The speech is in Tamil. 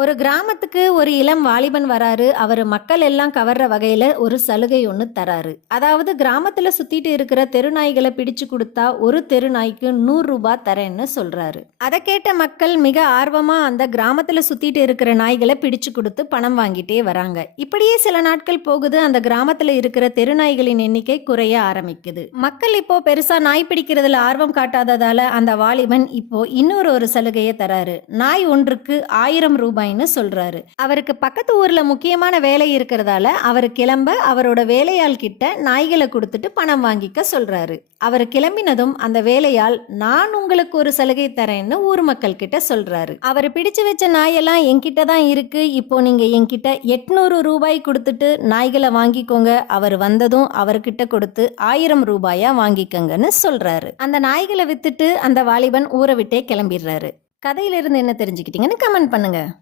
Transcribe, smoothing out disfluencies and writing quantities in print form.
ஒரு கிராமத்துக்கு ஒரு இளம் வாலிபன் வராரு. அவரு மக்கள் எல்லாம் கவர்ற வகையில ஒரு சலுகை ஒண்ணு தராரு. அதாவது கிராமத்துல சுத்திட்டு இருக்கிற தெருநாய்களை பிடிச்சு கொடுத்தா ஒரு தெருநாய்க்கு 100 ரூபாய் தரேன்னு சொல்றாரு. அதை கேட்ட மக்கள் மிக ஆர்வமா அந்த கிராமத்துல சுத்திட்டு இருக்கிற நாய்களை பிடிச்சு கொடுத்து பணம் வாங்கிட்டே வராங்க. இப்படியே சில நாட்கள் போகுது. அந்த கிராமத்துல இருக்கிற தெருநாய்களின் எண்ணிக்கை குறைய ஆரம்பிக்குது. மக்கள் இப்போ பெருசா நாய் பிடிக்கிறதுல ஆர்வம் காட்டாததால அந்த வாலிபன் இப்போ இன்னொரு சலுகையை தராரு. நாய் ஒன்றுக்கு 1000 ரூபாய் சொல்றாரு. அவருக்கு பக்கத்து ஊர்ல முக்கியமான வேலை இருக்கிறதால அவர் கிளம்ப அவரோட வேலையாள் கிட்ட நாய்களை கொடுத்துட்டு பணம் வாங்கிக்க சொல்றாரு. அவர் கிளம்பினதும் அந்த வேலையாள் நான் உங்களுக்கு ஒரு சலுகை தரேன்னு ஊர் மக்கள் கிட்ட சொல்றாரு. அவர் பிடிச்சு வச்ச நாயெல்லாம் என்கிட்ட தான் இருக்கு. இப்போ நீங்க என்கிட்ட 800 ரூபாய் கொடுத்துட்டு நாய்களை வாங்கிக்கோங்க. அவர் வந்ததும் அவர்கிட்ட கொடுத்து 1000 ரூபாயா வாங்கிக்கங்கன்னு சொல்றாரு. அந்த நாய்களை வித்துட்டு அந்த வாலிபன் ஊரை விட்டே கிளம்பிடுறாரு. கதையிலிருந்து என்ன தெரிஞ்சுக்கிட்டீங்கன்னு கமெண்ட் பண்ணுங்க.